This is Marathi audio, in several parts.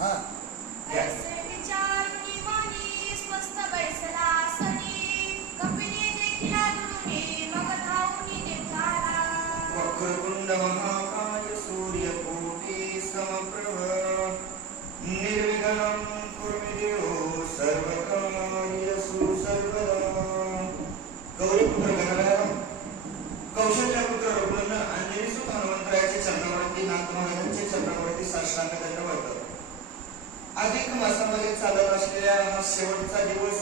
हा ऐसे विचारुनी मनी स्वस्त बैसला आसनी कपिनी देखिला दुरुनी मग धावूनी निघाला. वक्रतुंड महाकाय सूर्यकोटि समप्रभ निर्विघ्नं कुरु मे देव सर्वकार्येषु सर्वदा. गौरीपुत्र गणराया कौशल्य पुत्र रघुनंदन अंजनी सुत हनुमंतरायाचे चरणावरती नाथ महाराजांचे चरणावरती साष्टांग दंडवत. अधिक मासामध्ये चालत असलेला हा शेवटचा दिवस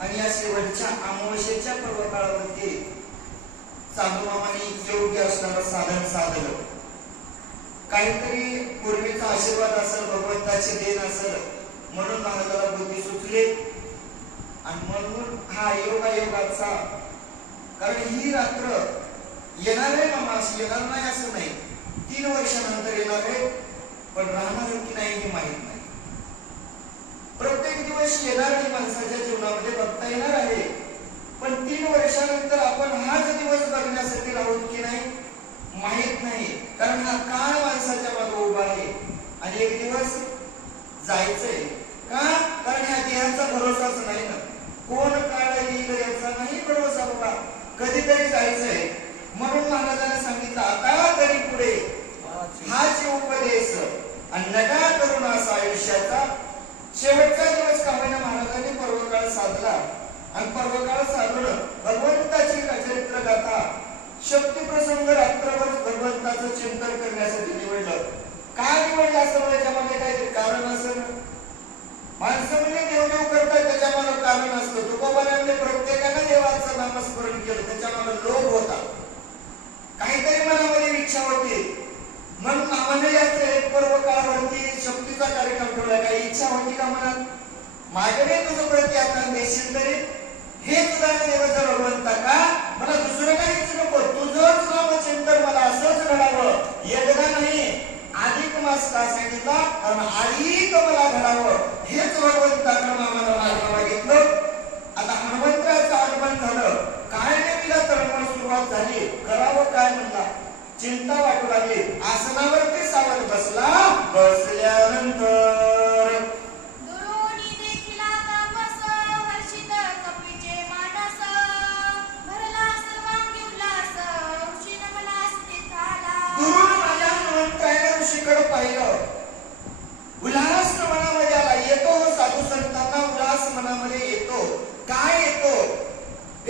आणि या शेवटच्या अमावस्येच्या पर्वकाळामध्ये साधुमामाने योग्य असणारं साधन साधलं. काहीतरी पूर्वीचा आशीर्वाद असेल, भगवंताचे देण असेल म्हणून महाराजाला बुद्धी सुचली आणि म्हणून हा योगायोगाचा. कारण ही रात्र येणार आहे मामा, असं येणार नाही असं नाही, 3 वर्षानंतर येणार आहे, पण राहणार की नाही हे माहित नाही. प्रत्येक दिवस येणार आहे माणसाच्या जीवनामध्ये बघता येणार आहे, पण 3 वर्षानंतर आपण हाच दिवस बघण्यासाठी राहू की नाही माहित नाही. कारण हा काळ माणसाच्या मागे उभा आहे आणि एक दिवस जायचंय. का? कारण ह्या देहाचा भरोसाच नाही ना. कोण काळ येईल याचा नाही भरोसा बाबा, कधीतरी जायचंय. म्हणून महाराजांनी सांगितलं आता तरी पुढे हाच उपदेश आणि नका करून असा आयुष्याचा शेवटचा दिवस का होईना महाराजांनी पर्वकाळ साधला आणि पर्वकाळ साधून भगवंताची चरित्र गाथा शक्ती प्रसंग रात्रभर भगवंताचं चिंतन करण्यासाठी निवडलं. काय निवडलं असं याच्यामध्ये काहीतरी कारण असेल. माणसं म्हणजे देवदेव करतात त्याच्यामध्ये कारण असतं. तुकोबाने प्रत्येकानं देवाचं नामस्मरण केलं, त्याच्यामध्ये लोभ होता, काहीतरी मनामध्ये इच्छा होती. म्हणून आम्हाला याचं एक पर्वकाळावरती शक्तीचा कार्यक्रम ठेवला. काही इच्छा होती का मनात? माझ्याकडे तुझं प्रति आता देशील तरी हे तुझा देवाचा भगवंता का, मला दुसरं काहीच नको, तुझंच नामचिंतन मला असंच घडावं. एकदा नाही अधिक मास का सांगितला, कारण अधिक मला घडावं हेच भगवंताकडे आम्हाला मागितलं. आता हनुमंतराचं आगमन झालं, काय नेमीला तळमळ सुरुवात झाली, करावं काय म्हणला, चिंता वाटू लागली. आसनावरती सावध बसला. बसल्यानंतर दुरोणी देखिला तापस हर्षित कपीचे मानस भरला सर्वांगी उल्हास ऋषी नमनास निघाला. दुरून माझ्या हनुमंताने ऋषीकडे पाहिलं, उल्हास मनामध्ये आला. येतो साधू संतांना उल्हास मनामध्ये येतो. काय येतो?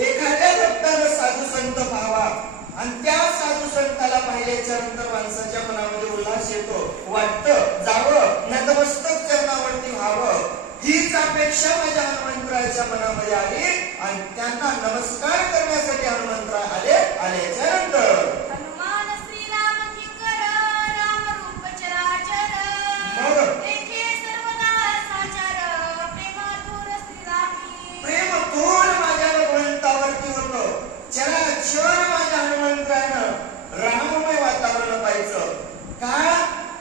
एखाद्या भक्तानं साधू संत पाहावा आणि त्या साधू संताला पाहिल्याच्या नंतर माणसाच्या मनामध्ये उल्हास येतो. वाटतं जावं, नतमस्तक चरणावरती व्हावं, हीच अपेक्षा माझ्या हनुमंतरायाच्या मनामध्ये आली आणि त्यांना नमस्कार करण्यासाठी हनुमंतराय आले. आल्याच्या नंतर हनुमान श्रीराम किंकर राम रूप चराचर देखे सर्वदा साचार प्रेमातूर श्रीरामी. प्रेम थोर माझ्या भगवंतावरती होतं. चराचर माझ्या हनुमंतरायानं राममय वातावरण पाहिजे. का?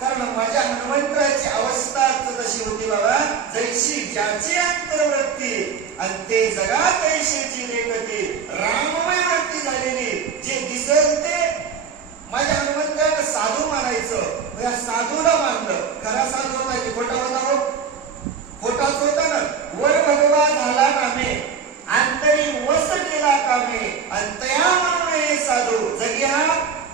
कारण माझ्या हनुमंतरायाची अवस्था तशी होती बाबा, जैशी ज्याची अंतर्वृत्ती आणि ते जगात ऐशीची रेखती राममय वृत्ती झालेली जे दिसल ते माझ्या हनुमंतरायानं साधू मानायचं. या साधूला मानलं. खरा साधू होता की खोटा होता? हो, खोटाच होता ना. वर भगवा झाला नामे अंतरी वस केला कामे अंतया म्हणून साधू जगी हा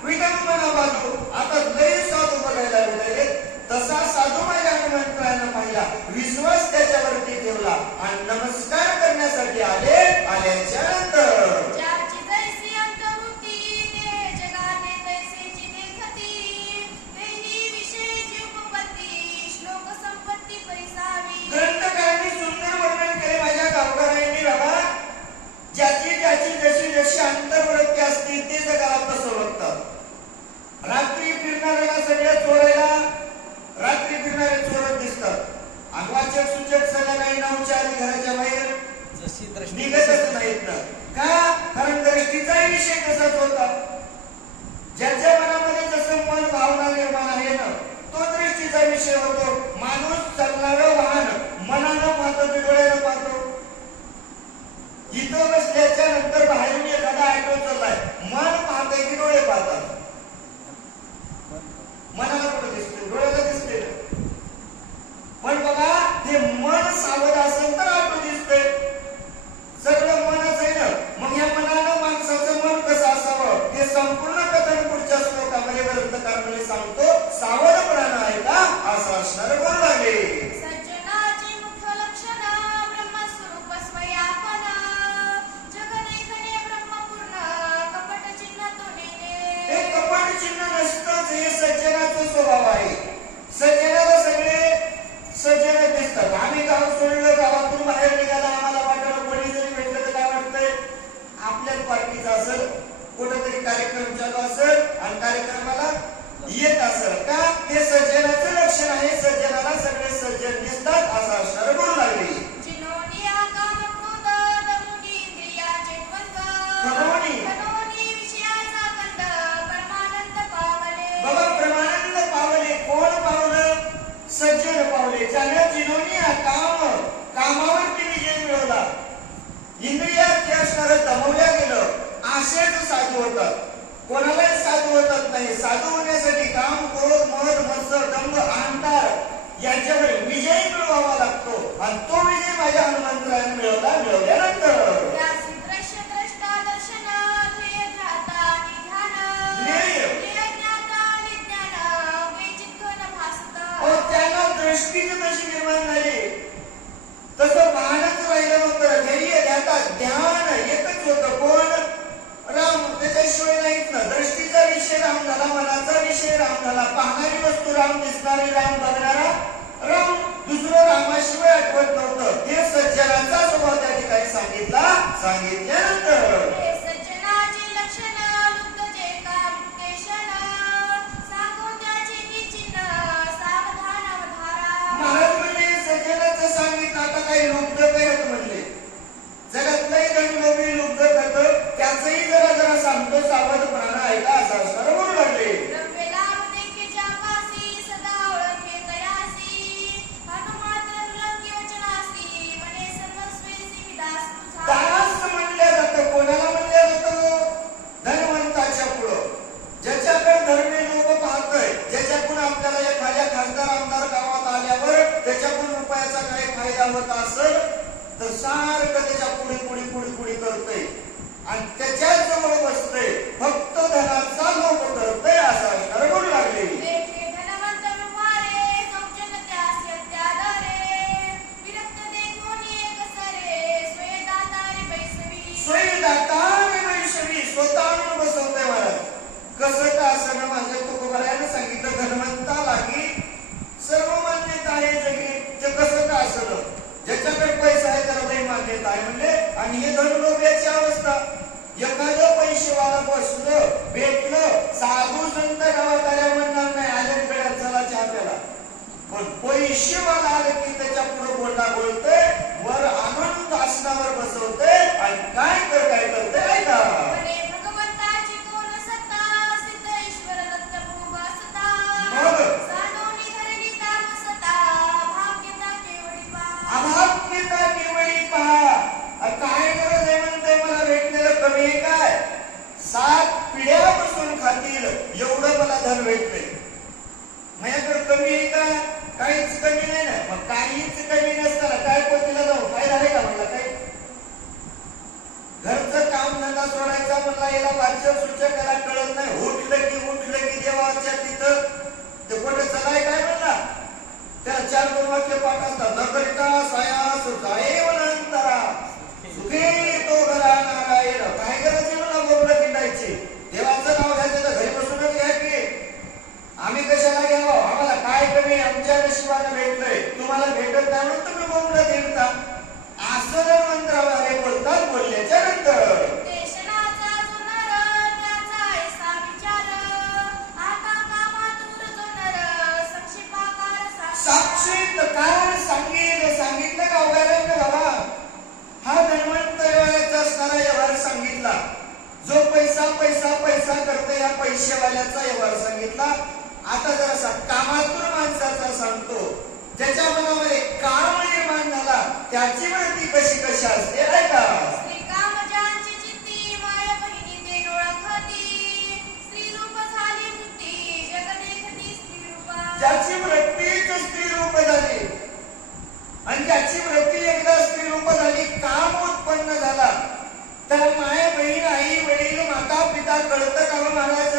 विडंबना बाजू. आता लय साधू बघायला मिळाले. तसा साधू माझ्या हनुमंतरायानं पाहिला, विश्वास त्याच्यावरती ठेवला आणि नमस्कार करण्यासाठी आले. आल्याच्या नंतर ज्याची जैसी अंतर्वृत्ती ते जगाने तैसेची देखती तेही विषयीची उपपत्ती श्लोक संपत्ती परिसावी. ग्रंथकारांनी सुंदर वर्णन केले माझ्या गावकऱ्यांनी. बाबा ज्याची ज्याची जशी जशी अंतर्वृत्ती असते ते जगाला तसं बघतात. रात्री फिरणाऱ्याला सगळ्या चोरायला रात्री फिरणारे चोरच दिसतात. अगवाचक सूचक संध्याकाळी 9च्या आधी घराच्या बाहेर निघतच नाहीत ना. का? कारण दृष्टीचाही विषय तसाच होता. ज्याच्या मनामध्ये जसं मन भावना निर्माण आहे ना, तो दृष्टीचा विषय होतो. माणूस चालणारं वाहन मनानं पाहतो की डोळ्यानं पाहतो? इथं बसल्याच्या नंतर बाहेरून एखादा ऑटो चाललाय, मन पाहतंय की डोळे पाहतात? मनाला कुठे दिसते? डोळ्याला दिसते ना. का हे सज्जनाचं लक्षण आहे. सज्जनाला सगळे सज्जन दिसतात असं असणार बोलू लागले. जिनोनी आकाम क्रोध दमुनी इंद्रियाचे द्वंद्व खनोनी विषयाचा कंद परमानंद पावले. बाबा परमानंद पावले. कोण पावलं? सज्जन पावले. ज्याने जिनोनी कामावरती विजय मिळवला. इंद्रियात जे असणारं दमवल्या गेलं. असेच साधू होतात. कोणालाही साधू होतात नाही. साधू होण्यासाठी काम, क्रोध, मद, मत्सर, दंभ, अहंकार यांच्यावर विजय मिळवावा लागतो. आणि तो विजय माझ्या हनुमंतराने मिळवल्यानंतर त्यासी दृश्य द्रष्टा दर्शन ध्येय ध्याता आणि ध्यान ध्येय ज्ञाता आणि ज्ञान वैचित घन भासत. त्यांना दृष्टीच तशी निर्माण झाली. तसं भानच राहिलं नव्हतं. ध्येय ध्याता ध्यान एकच होतं. कोण? राम. त्याच्याशिवाय नाहीच ना. दृष्टीचा विषय राम झाला, मनाचा विषय राम झाला, पाहणारी वस्तू राम, दिसणारी राम, बघणारा राम. दुसरं रामाशिवाय आठवत नव्हतं. हे सज्जनाचा स्वभाव त्या ठिकाणी सांगितल्यानंतर हे सज्जनाचे लक्षण लुब्ध जे का वित्तेषण सांगून त्याचे मी चिन्ह सावधान अवधारा. महाराज म्हणजे सज्जनाचं सांगितलं. आता काही लुब्ध करत म्हणले. जगातलंही धनलोभी लुब्ध करतं. त्याचंही जरा सांगतो सावधपणानं ऐका असं असणार बोलू लागले. द्रव्य लाभ देखे ज्यापासी सदा ओळखे तयासी हनुमात्र नुलंकी वचनासी मने सर्वस्वेसी विदास तुझा. दास म्हणलं जातं. कोणाला म्हणलं जातं? धनवंताच्या पुढं. ज्याच्याकडे धर्मी लोक पाहतोय, ज्याच्याकडून आपल्याला एखाद्या खासदार आमदार गावात आल्यावर त्याच्याकडून रुपयाचा काही फायदा होत असेल तर सारखं त्याच्या पुढे करतोय आणि त्याच्या जवळ बसतोय. फक्त धनाचा लोभ करतोय असं असणार बोलू लागले. देखे धनवंत रूपारे सौजन्य त्यासी अत्यादरे विरक्त देखून एक सरे स्वयंदातारे वैष्णवी. स्वयंदातारे वैष्णवी. स्वतःहून बसवतोय महाराज. कसं का असं माझ्या तुकोबाराने सांगितलं. धनवंताला की सर्व मान्यता आहे जगी. ते कसं का असं? ज्याच्याकडे पैसा आहे त्याला नाही मान्यता आहे म्हणजे. आणि हे धनलोभ्याची अवस्था. एखादं पैसेवाला बसलं, भेटलं, साधू संत गावात आल्या म्हणणार नाही आल्याकडे चला चहा प्याला. पण पैसेवाला आलं की त्याच्या पुढे बोलला बोलतोय, वर आनंद आसनावर बसवतोय आणि काय करते ऐका. मने भगवंताची कोण सत्ता सिद्ध ईश्वर दत्त भूप असता. मग सानोनी धरली तामसता भाग्यता केवढी पहा. अभाग्यता केवळी पहा. काय गरज आहे म्हणते मला भेटलेलं कमी आहे काय? 7 पिढ्या बसून खातील एवढं मला धन भेटले. माझ्याकडे कमी आहे का? काहीच कमी नाही ना. मग काहीच कमी नसताना काय पोतीला जाऊ फायदा आहे का मला? काही घरचं काम धंदा सोडायचा म्हणला याला वाचक सूचक याला कळत नाही. उठलं की देवाच्या तिथं ते कुठे चलाय काय म्हणला? त्या 4 वाक्य पाठ असतात. नकरिता सायास जाये वनंतरा सुखे तो घरा नारायण. काय गरज आहे मला बोलणं किंडायची? देवाचं नाव घ्यायचं तर घरी बसूनच घ्या की. आम्ही कशाला घ्यावं? आम्हाला काय कमी आमच्या नशिबाने भेटलंय, तुम्हाला भेटत नाही म्हणून तुम्ही बोलणं देता. असं जर मंत्राद्वारे बोलतात. बोलल्याच्या नंतर देशनाचा जुनर त्याचा ऐसा विचार आता कामातूर जो नर संक्षेपाकार साक्षीत काय सांगितलं का वगैरे बाबा? हा धनवंत व्यवहाराचा असणारा व्यवहार सांगितला. जो पैसा करतो या पैसेवाल्याचा व्यवहार सांगितला. आता जरासा कामातूर माणसाचा सांगतो. ज्याच्या मनामध्ये काम निर्माण झाला त्याची वृत्ती कशी असते ऐका. श्रीकाम ज्यांची चित्ती माया बहिणी ते ओळखती स्त्री रूप झाली वृत्ती जग देखती स्त्री रूपा. ज्याची वृत्तीच स्त्री रूप झाली आणि ज्याची वृत्ती एकदा स्त्री रूप झाली, काम उत्पन्न झाला तर माय बहीण आई वडील माता पिता कळतं का महाराज?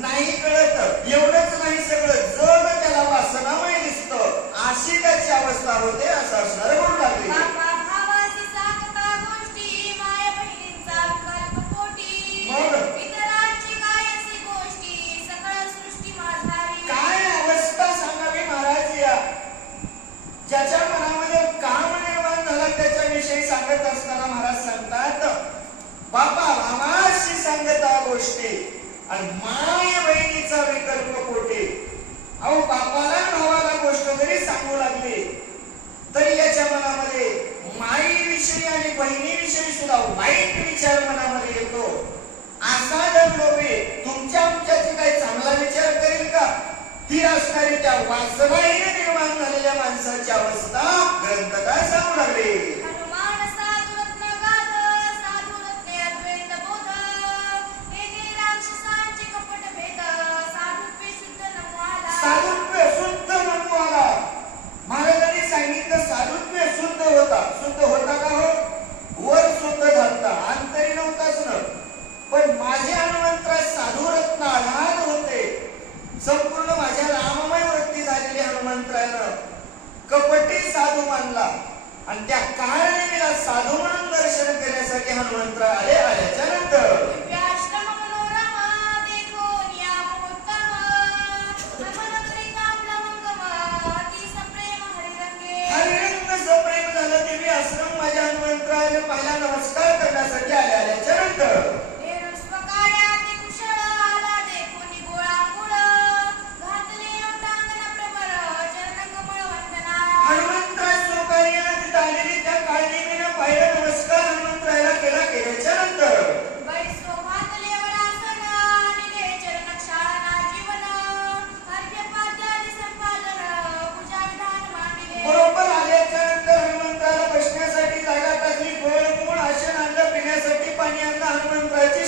नाही कळत. एवढंच नाही सगळं जग त्याला वासनामय दिसतं. अशी त्याची अवस्था होते असं असणार म्हणू लागले. बापा भावासी सांगता गोष्टी माया बहिणींचा विकल्प पोटी मग इतरांची काय अशी गोष्टी सकळ सृष्टी माझारी. काय अवस्था सांगावी महाराज या? ज्याच्या मनामध्ये काम निर्माण झालं त्याच्याविषयी सांगत असताना महाराज सांगतात बापा भावाशी सांगता गोष्टी आणि माय बहिणीचा विकल्प पोटी. साधू मानला आणि त्या काळनेमीला साधू म्हणून दर्शन करण्यासाठी हनुमंतराय आले. आल्याच्या नंतर दिव्याष्टम मनोरमा देखो नियामोत्तम मनमंत्री कामला मंगम अति सप्रेम हरिरंगे. हरिरंग सप्रेम झालं. देवी आश्रम माझ्या हनुमंतरायाने पहिला नमस्कार करण्यासाठी आले. आल्याच्या नंतर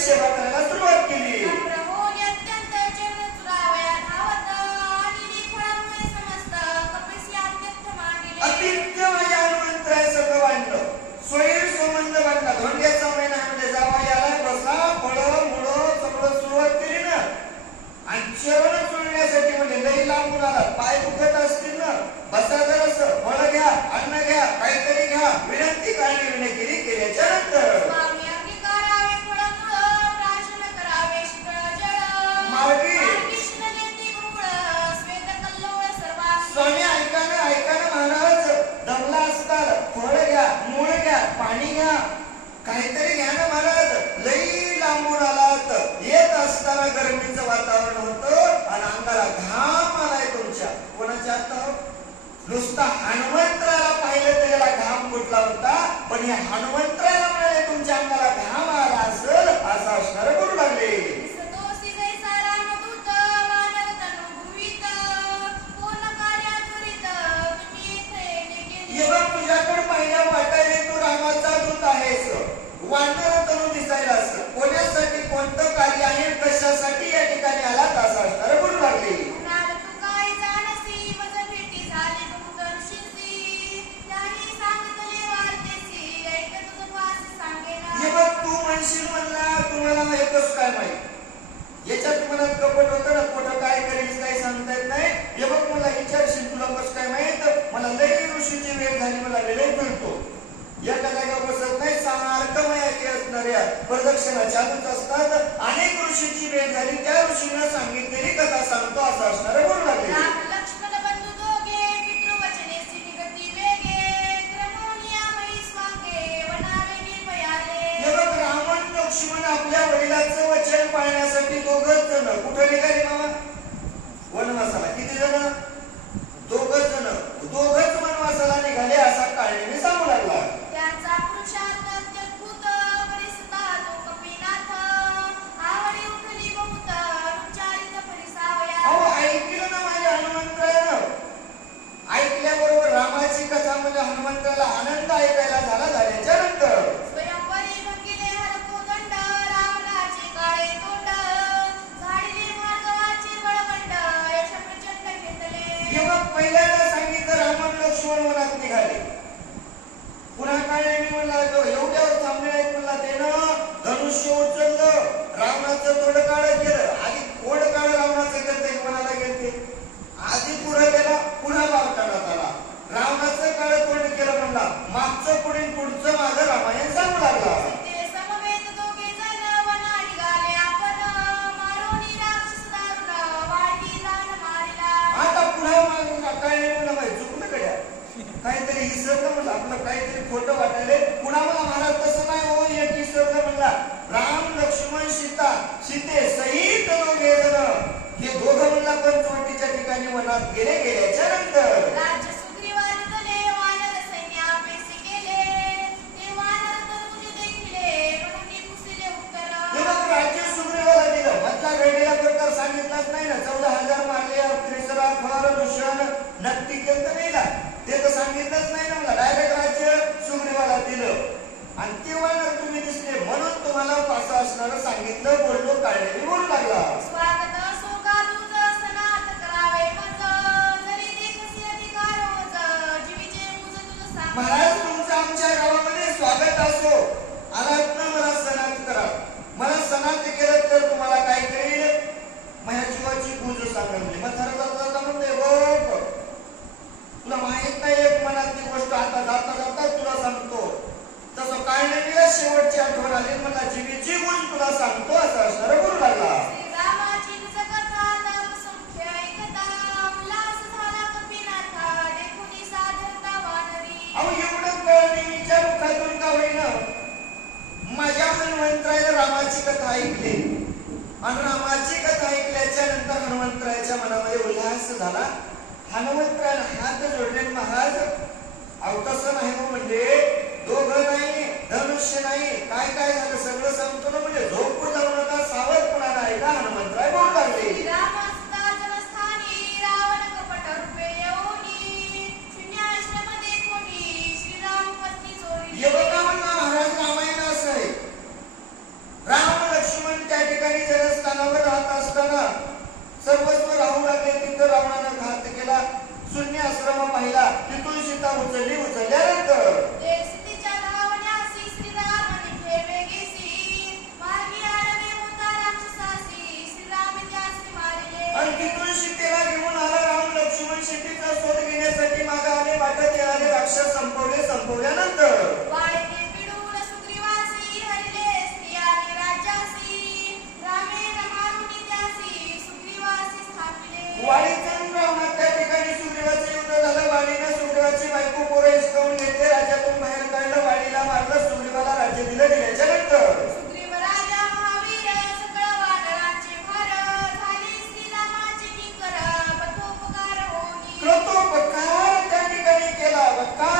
सेवा करायला सुरुवात केली. अतिथ्य माझ्या हनुमंतराय सगळं वाढलं. सोयीर सोमंद वाटला. धोंड्याचा महिन्यामध्ये जावा याला बसा फळं मुळं सगळं सुरुवात केली ना. आणि चरण चुळण्यासाठी म्हणजे लई लांबून आला. पाय दुखत असतील ना, बसा जरासं, फळं घ्या, अन्न घ्या, काहीतरी घ्या, विनंती करणे विनंती केल्याच्या नंतर स्वामी ऐका ना महाराज, दमला असताल फळ घ्या, मूळ घ्या, पाणी घ्या, काहीतरी घ्या ना महाराज. लई लांबून आलात. येत असताना गरमीचं वातावरण होतं आणि अंगाला घाम आलाय तुमच्या. कोणाच्या नुसता हनुमंतराला पाहिलं तर याला घाम कुठला होता, पण या हनुमंतराला मिळाले तुमच्या अंगाला घाम आला असेल असं असणार करू लागले. तुझ्याकडे पाहिल्या वाटायला तू रामाचा दूत आहेस. वानर तनु दिसायला असं कोणासाठी कोणतं कार्य आहे, कशासाठी या ठिकाणी आला असं असणार बोलू लागले. हे बघ तू म्हणशील म्हणला तुम्हाला एकच काय माहित, याच्यात मनात कपट होतं ना, कुठं काय करेल काही सांगता येत नाही. हे बघ मला विचारशील तुला कसं काय माहित, मला लई ऋषीची वेळ झाली, मला लई मिळतो. एका जागा बसत नाही, सारखं मायाची असणाऱ्या प्रदक्षिणा चालूच असतात. अनेक ऋषीची वेळ झाली, त्या ऋषीनं सांगितलेली कथा सांगतो असं असणार बोलू लागले. लक्ष्मण आपल्या वडिलांचं वचन पाळण्यासाठी दोघच जण कुठे निघाले मामा वनवासाला. किती जण? दोघच जण. दोघच वनवासाला निघाले असा काळनेमी सांगू लागला. त्यांचा पुरुषार्थ अत्यद्भुत परिसता तो कपिनाथ आवडी उठली बहुत उच्चारित परिसावया. अहो ऐकलं ना माझ्या हनुमंतरायानं. ऐकल्याबरोबर रामाची कथा म्हणजे हनुमंतराला आनंद ऐकायला झाला. झाल्याच्या नंतर पहिल्यांदा सांगितलं रामन लक्ष्मण वनात निघाले. पुन्हा काळनेमी म्हणला एवढ्यावर थांबले आहेत म्हणला. त्यानं धनुष्य उचललं, रावणाचं तोंड काळं केलं. आधी तोंड काळं रावणाचं केलं, कोणाला गेलते आधी पुढे गेला, पुन्हा बाग काढत आला. रावणाचं काळं तोंड केलं म्हणला. मागचं पुढे पुढचं माझं रामायण सांगू लागला. काहीतरी विसरलं म्हणलं, आपलं काहीतरी खोटं वाटायले. पुन्हा मला महाराज तसं नाही हो, एक विसरलं म्हणला. राम लक्ष्मण सीता सीते सहित दोघे जण हे दोघं म्हणला पंचवटीच्या ठिकाणी वनात गेले. गेल्याच्या नंतर राज्य सुग्रीवाला दिलं. मधला घडलेला प्रकार सांगितलाच नाही ना. 14,000 मारले, त्रिसरा फर दूषण नक्की केलं नाही ना, ते तर सांगितलंच नाही ना मला. डायरेक्ट राज्य सुग्रीवाला दिलं. आणि तेव्हा तुम्ही दिसले म्हणून तुम्हाला असं असणार सांगितलं, बोललो, काढलेली बोलू लागला. महाराज तुमचं आमच्या गावामध्ये स्वागत असो. आलात ना मला सणात करा. मला सणात केलं तर तुम्हाला काय कळेल, माझ्या जीवाची पूज सांगेल. मग ठरवता म्हणते बघ तुला माहित नाही एक मनातली गोष्ट मांडणीला शेवटची आठवण आली. मला जीवीची गुण तुला सांगतो असं असणार बोलू लागला. श्रीरामाची कथा नाम संख्य ऐकता उल्हास झाला कपिनाथा देखुनी साधरता वानरी. अहो एवढं कळणीच्या मुखातून का होईना माझ्या हनुमंतराया रामाची कथा ऐकली आणि रामाची कथा ऐकल्याच्या नंतर हनुमंतरायाच्या मनामध्ये उल्हास झाला. हनुमंतरायाने हात जोडले. महाराज अहो तसं नाही हो, म्हणजे दोघं नाही, धनुष्य नाही, काय काय झालं सगळं सांगतो ना, म्हणजे झोपून जाऊ नका, सावधपणा नाही का हनुमंतराय बोलू लागले. श्रीरामस्ता जनस्थानी रावण कपट रूपे येऊनी शून्याश्रम देखोनी श्रीराम पत्नी चोरी. युवकांना महाराज रामायण असं आहे. राम लक्ष्मण त्या ठिकाणी जनस्थानावर राहत असताना सर्वस्व राहू लागले. तिथं रावणानं घात केला. शून्य आश्रम पाहिला. तिथून सीता उचलल्यानंतर देवसीतेच्या धावण्यासी श्रीरामाने ठेवे गेसी मार्गी आडवे होता राक्षसासी श्रीराम त्यासी मारिले. आणि तिथून सीतेला घेऊन आला राम लक्ष्मण. सीतेचा शोध घेण्यासाठी मागे आले. वाटत येणारे राक्षस संपवल्यानंतर वाळीने पिडून सुग्रीवासी हरिले स्त्रियाने राज्यासी रामेण मारुनी त्यासी सुग्रीवासी स्थापिले. वालीचं रावणात त्या ठिकाणी सुग्रीवाचं युद्ध झालं. वालीनं सुग्रीवाची बायको पोरं हिसकावून घेतले. राज्यातून बाहेर काढलं. वालीला मारलं. सुग्रीवाला राज्य दिल्याच्या नंतर सुग्रीव राजा महावीर सकळ वानरांचे भार झाली श्रीरामाची किंकर बद्धोपकार होनी. कृतोपकार त्या ठिकाणी केला. का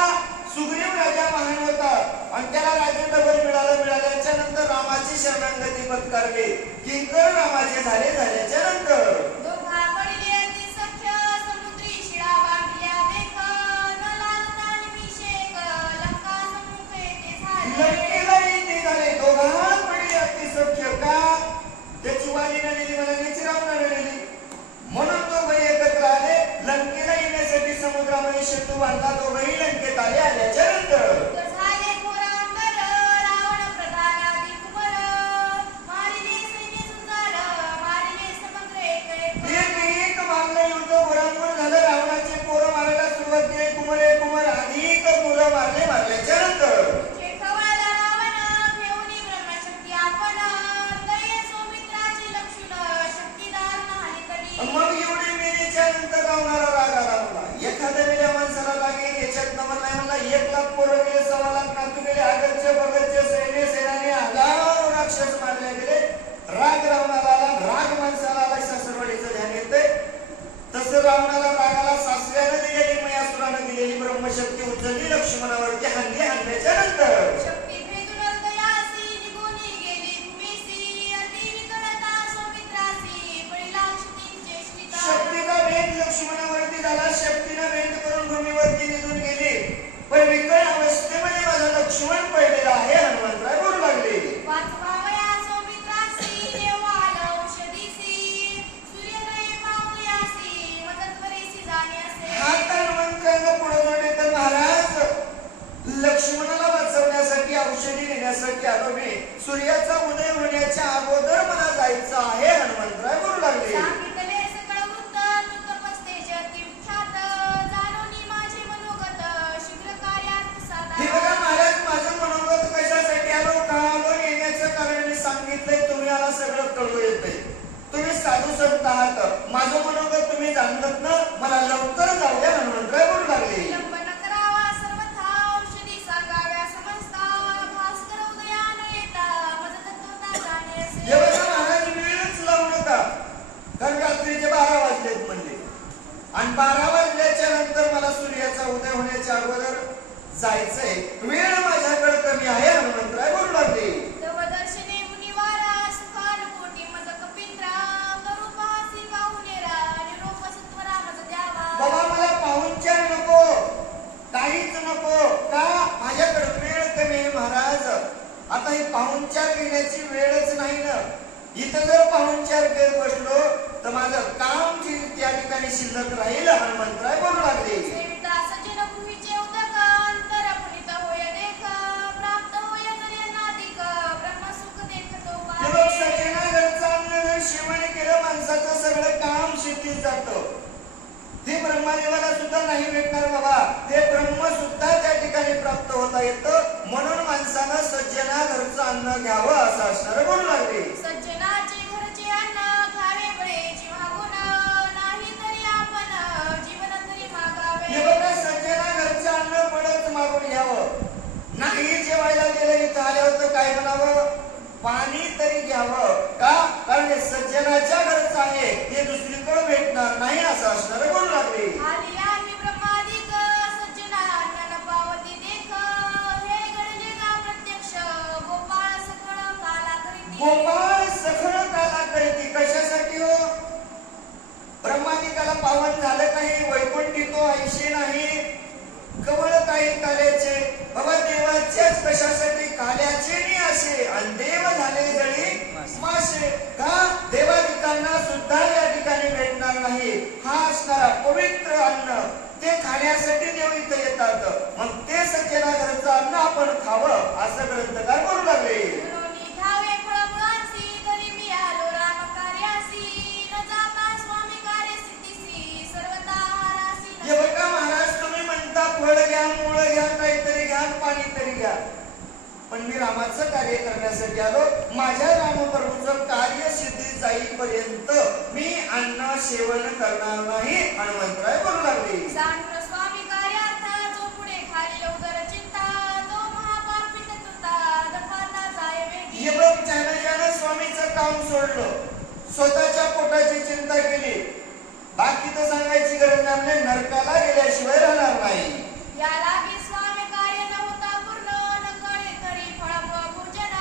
सुग्रीव राजा महान होता आणि त्याला राज्य डबल मिळाल्याच्या नंतर रामाची शरणागती पत्करली. किंकर रामाचे झाल्याच्या नंतर दोघा पडले अति सख्य समुद्री शिळा बांधल्या देख न लागता निमिषेक लंका सम्मुख येथे झाले. लंकेला येते झाले. दोघांत पडले अतिसख्य. का त्याची वालीनं नेली म्हणालीच रावणानं नेली म्हणून दोघे एकत्र आले. लंकेला येण्यासाठी समुद्रामध्ये सेतू बांधला. दोघेही लंकेत आल्याच्या नंतर तर झाले घोर अंबर रावण प्रधान आदी कुमर मारिले सैन्य सुंदर मारिले समग्र एक मागलं युद्ध घोरांवर झालं. रावणाचे पोरं मारायला सुरुवात केली. कुमर अधिक मुलं मारल्याच्या नंतर खवळला रावण घेऊनी ब्रह्मशक्ती आपण हृदय सौमित्राचे लक्षण शक्तिदार नाही कधी. मग एवढी मेलीच्या नंतर रावणाला राग आला. मला एखाद्या वेळेला माणसाला लागेल याच्यात नमन नाही. मला 1,00,000 पोरं गेले, 1,00,000 नातू गेले, आगरचे बगरचे सेनाने हजारो राक्षस मारले गेले. राग रावणाला आला. राग माणसाला आला. सासरवाडीचं ध्यान येते. तसं रावणाला रागाला सासऱ्यानं दिलेली मयासुरानं दिलेली ब्रह्मशक्ती उचलली. लक्ष्मणावरती हाणल्याच्या नंतर शक्ती भेदून हृदयासी निघूनी गेली भूमीसी अति विकलता सौमित्रासी पडिला क्षितींचे श्रिता. शक्तीचा भेद लक्ष्मणावरती झाला. शक्तीनं भेद करून भूमीवरती निघून गेली. पण विकळ अवस्थेमध्ये माझा लक्ष्मण पडलेला आहे. हनुमंतराय बोलू लागले. वाचवावया सौमित्रासी देवाल औषधीसी सूर्योदय पावल्यासी मदतवरीसी जाणे असे. हात हनुमंतरानं पुढे जोडले. तर महाराज लक्ष्मणाला वाचवण्यासाठी औषधी नेण्यासाठी आलो मी. सूर्याचा उदय होण्याच्या अगोदर मला जायचं आहे. हनुमंतराय बोलू लागले. सांगितले सकळ वृत्त तपस्तेज अतिविख्यात जाणोनी माझे मनोगत शीघ्र कार्यात साधा. हे बघा महाराज माझं मनोगत कशासाठी आलो का आलो येण्याचं कारण मी सांगितलंय. तुम्ही आला सगळं कळू येतंय. तुम्ही साधू संत आहात. माझं मनोगत तुम्ही जाणत ना. मला लवकर जाऊया. हनुमंतराय बोलू लागले. विलंब न करावा सर्वथा औषधी सांगाव्या समजता भास्कर उदयान येता मदतत्वता जाणे असे. हे बघा महाराज वेळच लावू नका. कारण रात्रीचे 12 वाजलेत म्हणले आणि 12 वाजल्याच्या नंतर मला सूर्याचा उदय होण्याच्या अगोदर जायचंय. वेळ माझ्याकडे कमी आहे. हनुमंतराय बोलू लागले. तव दर्शने मुनिवारा सुखानुकोटी मज कपिंद्रा करू पासी पाहुणेरा निरोप सत्वरा मज द्यावा. बाबा मला पाहुणचार नको, काहीच नको. का माझ्याकडे वेळ कमी आहे महाराज. आता ही पाहुणचार घेण्याची वेळच नाही ना. इथं जर पाहुणचार करत बसलो तर माझं काम त्या ठिकाणी शिल्लक राहील. हनुमंतराय बोलू लागले. सेविता सजन भूमीचे उदक अंतर पुनित होय देख प्राप्त होय जर्यनाधिक ब्रह्मसुख देखतो हे बघ सजनागरचं अन्न जर सेवन केलं माणसाचं सगळं काम शेतीत जातं. ते ब्रह्मदेवाला सुद्धा नाही भेटणार बाबा. ते ब्रह्म सुद्धा त्या ठिकाणी प्राप्त होता येतं. म्हणून माणसानं म्हणावं पाणी तरी घ्यावं का, कारण हे सज्जनाच्या घरचं आहे, हे दुसरीकडे भेटणार नाही असं असणार बोलू लागले. आली आहे ब्रह्मादिक सज्जना ज्ञान पावती देख, हे घडले का प्रत्यक्ष गोपाळ सखळ काला करीती. गोपाळ सखळ काला करीती कशासाठी हो? ब्रह्मादिकाला पावन झालं काही वैकुंठी तो ऐशी नाही, कवळ काही काल्याचे बाबा देवाच्याच कशासाठी काल्याचे नि असे आणि देव झाले जळी मासे का, देवादिकांना सुद्धा या ठिकाणी भेटणार नाही. हा असणारा पवित्र अन्न ते खाण्यासाठी देव इथे येतात, मग ते सज्जना घरचं अन्न आपण खावं असं ग्रंथकार बोलू लागले. म्हणून घ्यावे फळमुळांसी, तरी मी आलो राम कार्यासी, न जाता स्वामी कार्य सिद्धीसी, सर्वता हारासी. हे बघा महाराज, तुम्ही म्हणता फळ घ्या, मूळ घ्या, काहीतरी घ्या, पाणी तरी घ्या, पण मी रामाचं कार्य करण्यासाठी आलो. माझ्या रामप्रभूचं कार्य सिद्धी जाईपर्यंत मी अन्न सेवन करणार नाही हनुमंतराय बोलू लागले. सांडून स्वामी कार्यार्थ जो पुढे खाली उदर चिंता, तो महापापित तुता दखाता जाय वेगी. हे बघ, ज्यानं स्वामीचं काम सोडलं, स्वतःच्या पोटाची चिंता केली, बाकी तर सांगायची गरज नाही, नरकाला गेल्याशिवाय राहणार नाही. या लागी स्वामी कार्य न होता पूर्ण, न कळे तरी फळमुळ भोजन,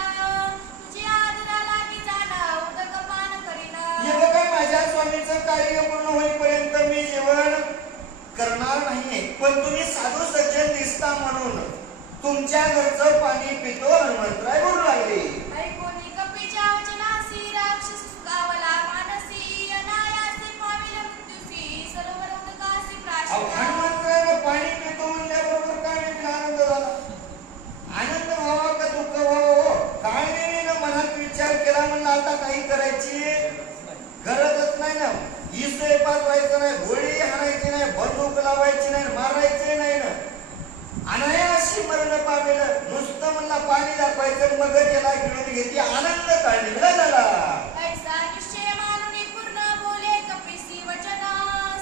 तुझी आदरा लागी जाणं उदक पान करीन. हे बघा, माझ्या स्वामीचं कार्य पूर्ण होईपर्यंत मी जेवण करणार नाही, पण तुम्ही साधू सज्जन दिसता म्हणून तुमच्या घरचं पाणी पितो हनुमंतराय बोलू लागले. ऐकोनी कपीच्या वचनासी, राक्षस सुगावला मानसी, अनायासे पाविल मृत्यूसी, सरोवर उदकासी प्राशिता. हनुमंतरायनं पाणी पितो म्हणल्याबरोबर काय नाही आनंद झाला. आनंद व्हावा का दुःख व्हावं, काय नाही मनात विचार केला, म्हणलं आता काही करायची गरजच नाही ना, इसळे पाजवायचं नाही, गोळी हाणायची नाही, बंदूक लावायची नाही, मारायचे नाही ना, अनायासी मरण पावेल, नुसतं म्हणला पाणी दाखवायचं, मग त्याला गिळून घेते, आनंद काढलेला झाला. ऐसा निश्चय मानुनी पूर्ण बोले कपिसी वचन,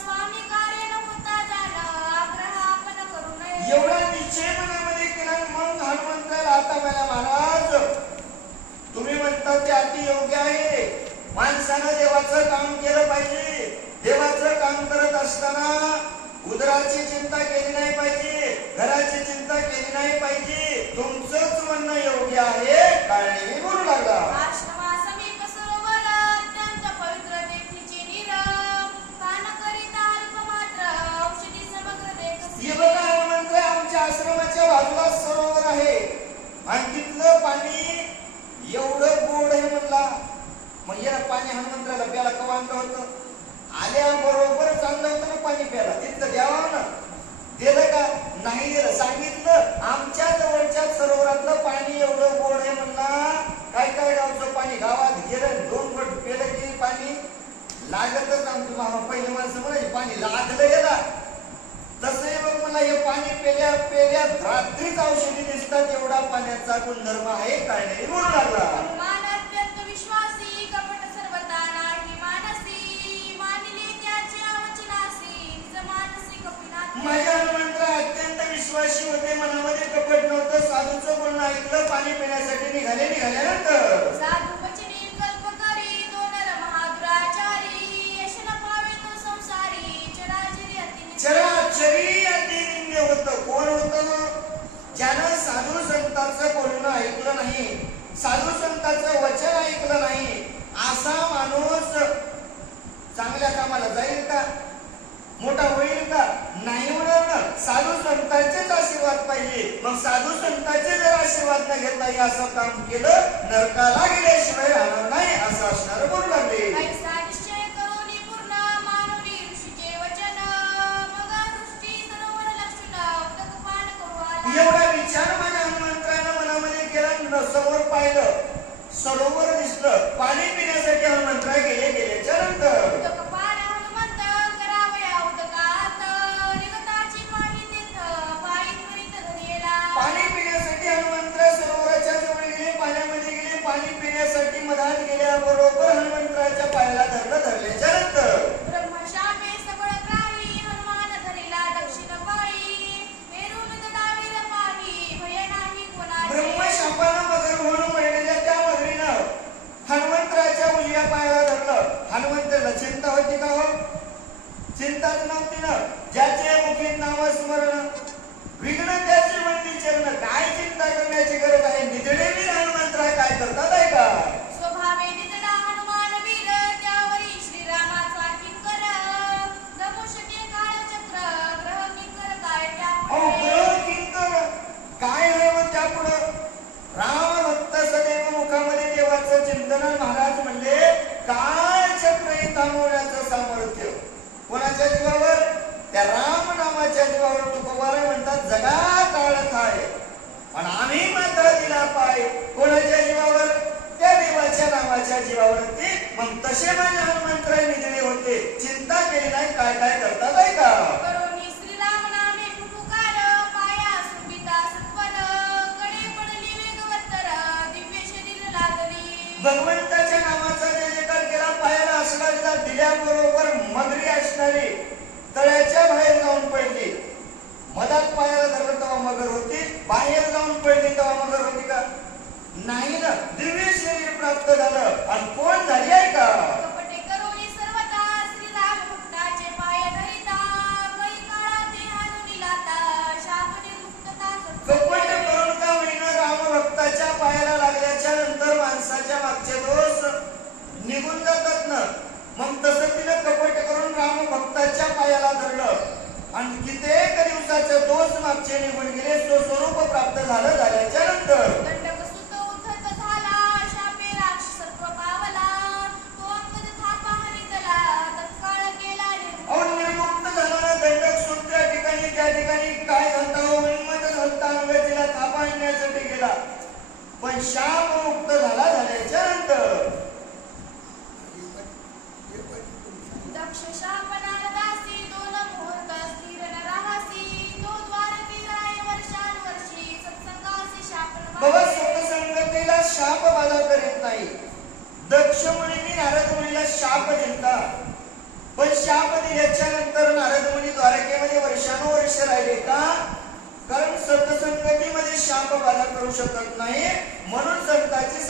स्वामी कार्य न होता जाणं आग्रह आपण करू नये. एवढा निश्चय मनामध्ये केला. मग हनुमंताला आता मला महाराज तुम्ही म्हणता ते अति योग्य आहे, माणसानं देवाचं काम केलं पाहिजे, देवाचं काम करत असताना उदराची चिंता केली नाही पाहिजे, घराची चिंता केली नाही पाहिजे, तुमचंच म्हणणं योग्य आहे. काळणी बोलू लागला. आश्रमा समीप सरोवर, अत्यंत पवित्र तेथीची नीर, पान करिता अल्प मात्र औषधी समग्र देखसी. हे बघा हनुमंत, आमच्या आश्रमाच्या बाजूला सरोवर आहे आणि तिथलं पाणी एवढं गोड आहे म्हणला. मग या पाणी हनुमंतराला प्याला कवा आणलं होतं, आल्याबरोबर चांगलं होतं ना पाणी प्याला, तिथलं द्यावं ना, दिलं का नाही दिलं, सांगितलं आमच्या जवळच्या सरोवरातलं पाणी एवढं गोड आहे म्हणला. काय काय गावचं पाणी गावात गेलं, 2 घोट पेलं की पाणी लागतच. आमची मामा पहिले माणसं म्हणायची पाणी लागलं गेला, तसंही बघ मला हे पाणी पेल्या पेल्या रात्रीच औषधी दिसतात, एवढा पाण्याचा गुणधर्म आहे. काय नाही बोलू लागला. हनुमान अत्यंत विश्वासी, कपट सर्वता नाही मानसी, मानिले त्याच्या वचनासी, निज मानसी कपिनाथ. माझ्या हनुमंतरा अत्यंत विश्वासी होते, मनामध्ये कपट नव्हतं, साधूचं बोलणं ऐकलं, पाणी पिण्यासाठी निघाल्यानंतर साधू वचनी कल्प करी, दोन महादुराचारी, यश न पावे तो संसारी, चराचरी अति चराचरी अतिनिंद्य होतं. कोण होतं? ज्यानं साधू संतांचं बोलणं ऐकलं नाही, साधू संतांचं वचन ऐकलं नाही, असा माणूस चांगल्या कामाला जाईल का, मोठा होईल का, नाही होणार ना. साधू संतांचेच आशीर्वाद पाहिजे. मग साधू संतांचे जर आशीर्वाद न घेता असं काम केलं, नरकाला गेल्याशिवाय राहणार नाही असं असणार बोलू लागले. ऐसा निश्चय करोनी पूर्ण, मानुनी ऋषीचे वचन, मग दृष्टी सरोवर लक्षण उदक पान करू आला. एवढा विचार माझ्या हनुमंतरानं मनामध्ये केला, समोर पाहिलं, सरोवर दिसलं, पाणी पिण्यासाठी हनुमंतराय गेल्याच्या नंतर उदक पान हनुमंत करावया उदकात, निगताची पाणी तेथ पायी त्वरित धरिला. पाणी पिण्यासाठी हनुमंतराय सरोवराच्या जवळ गेले, पाण्यामध्ये गेले, पाणी पिण्यासाठी मधात गेल्याबरोबर हनुमंतराच्या पायाला धरल्याच्या नंतर ब्रह्मशापे सबळ ग्राही, हनुमान धरिला दक्षिण पायी, मेरून डावीर पाही, भय नाही कोणाचे. ब्रह्मशापानं मगर म्हणून मगर होती? बाहेर जाऊन पडली तेव्हा मगर होती का? नाही ना. दिव्य शरीर प्राप्त झालं आणि कोण झाली आहे का? कपटे करोनी सर्वथा श्रीराम भक्ताचे पाय धरिता काही काळात ते हाणून लाता शाप निर्मुक्तता कपट सत्संग करून का होईना राम भक्ताच्या पायाला लागल्याच्या नंतर माणसाच्या मागचे दोष निघून जातात ना. मग तसं तिनं कपट करून राम भक्ताच्या पायाला धरलं आणि कित्येक दिवसाचे दोष मागचे निघून गेले. स्वस्वरूप प्राप्त झाल्याच्या नंतर दंडकसुत उद्धत झाला शापे राक्षसत्व पावला तो अंगद थापा हरितला तत्काळ गेला निर्मूळ. अहो निर्मुक्त झाला दंडक सुद्धा त्या ठिकाणी काय घालता उन्मत घालता अंगतीला थापा आणण्यासाठी गेला. पण शाप मुक्त झाल्याच्या नंतर दक्ष शापनान दासी दोन मुहूर्त स्थिर न राहासी तो द्वारकी राय वर्षानुवर्षी सत्संगासी शापन बाबा वाहे. सत्संगतेला शाप बाधा करीत नाही. दक्ष मुनींनी नारद मुनीला शाप दिलता. पण शाप दिल्याच्या नंतर नारद मुनी द्वारकेमध्ये वर्षानुवर्ष राहिले का? कारण सत्संगतीमध्ये शाप बाधा करू शकत नाही. म्हणून संतांची